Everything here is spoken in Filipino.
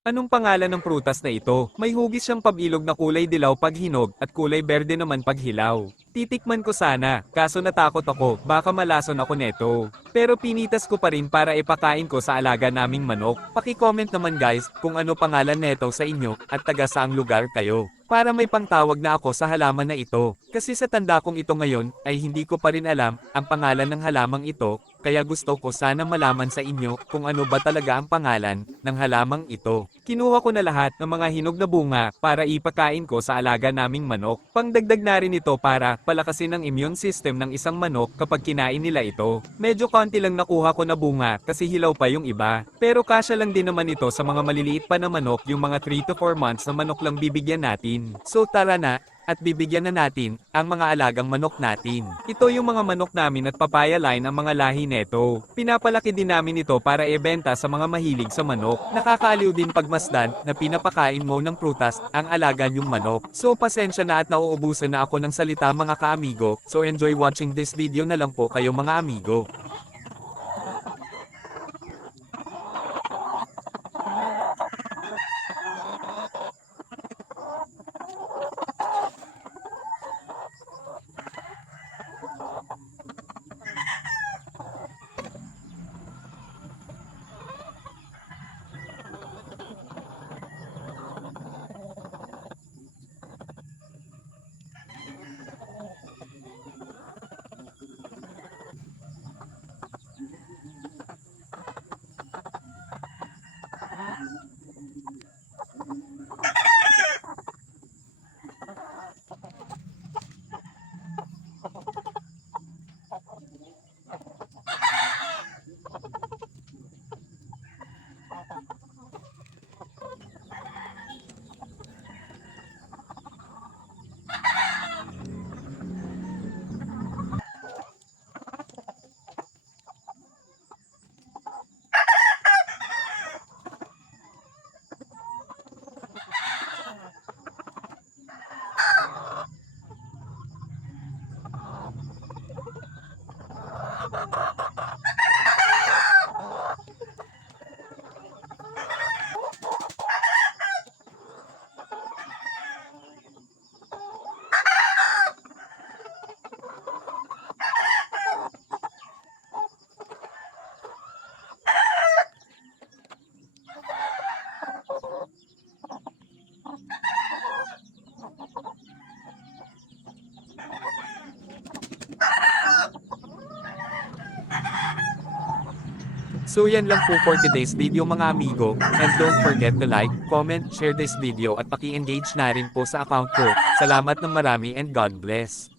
Anong pangalan ng prutas na ito? May hugis siyang pabilog na kulay dilaw pag hinog at kulay berde naman pag hilaw. Titikman ko sana, kaso natakot ako, baka malason ako neto. Pero pinitas ko pa rin para ipakain ko sa alaga naming manok. Paki-comment naman guys kung ano pangalan neto sa inyo at taga saang lugar kayo. Para may pangtawag na ako sa halaman na ito. Kasi sa tanda kong ito ngayon ay hindi ko pa rin alam ang pangalan ng halamang ito, kaya gusto ko sana malaman sa inyo kung ano ba talaga ang pangalan ng halamang ito. Kinuha ko na lahat ng mga hinog na bunga para ipakain ko sa alaga naming manok. Pangdagdag na rin ito para palakasin ang immune system ng isang manok kapag kinain nila ito. Medyo konti lang nakuha ko na bunga kasi hilaw pa yung iba. Pero kasya lang din naman ito sa mga maliliit pa na manok yung mga 3 to 4 months na manok lang bibigyan natin. So tara na, at bibigyan na natin ang mga alagang manok natin. Ito yung mga manok namin at papaya line ang mga lahi neto. Pinapalaki din namin ito para ibenta sa mga mahilig sa manok. Nakakaaliw din pagmasdan na pinapakain mo ng prutas ang alaga yung manok. So pasensya na at nauubusan na ako ng salita mga kaamigo. So enjoy watching this video na lang po kayo mga amigo. 何? So yan lang po for today's video mga amigo, and don't forget to like, comment, share this video at paki-engage na rin po sa account ko. Salamat ng marami and God bless.